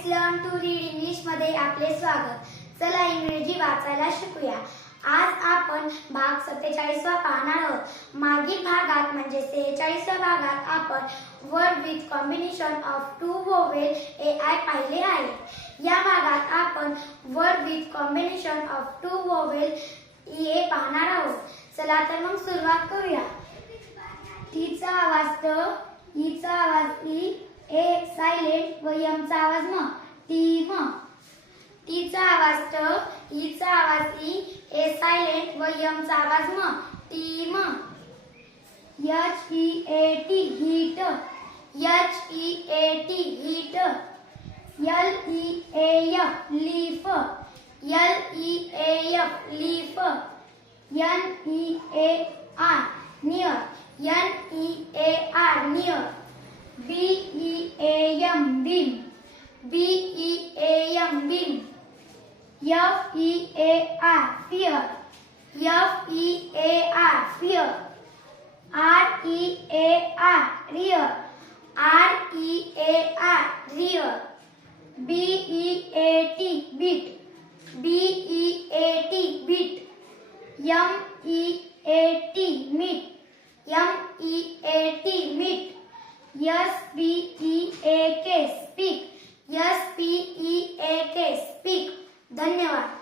Let's learn to read इंग्लिशमध्ये आपले स्वागत. चला इंग्रजी वाचायला शिकूया. आज आपण भाग सत्तेचाळीसवा पाहणार आहोत. मागील भागात म्हणजे सेहेचाळीसव्या भागात आपण word with combination of two vowel A I पाहिले आहे. या भागात आपण word with combination of two vowel A पाहणार आहोत. चला तर मग सुरुवात करूया. तिचा आवाज तर सायलेंट व यमचा आवाज म ती म. टीचा आवाज ट ईचा आवाज ई ए सायलेंट व यमचा आवाज म ती म. H E A T heat H E A T heat L E A F leaf. L E A F leaf. N E A R near N E A R near B am bim, b e a m bim, f e a r fear f e a r fear r e a r rear r e a r rear b e a t beat b e a t beat m e a t meat S P E A K speak S P E A K speak धन्यवाद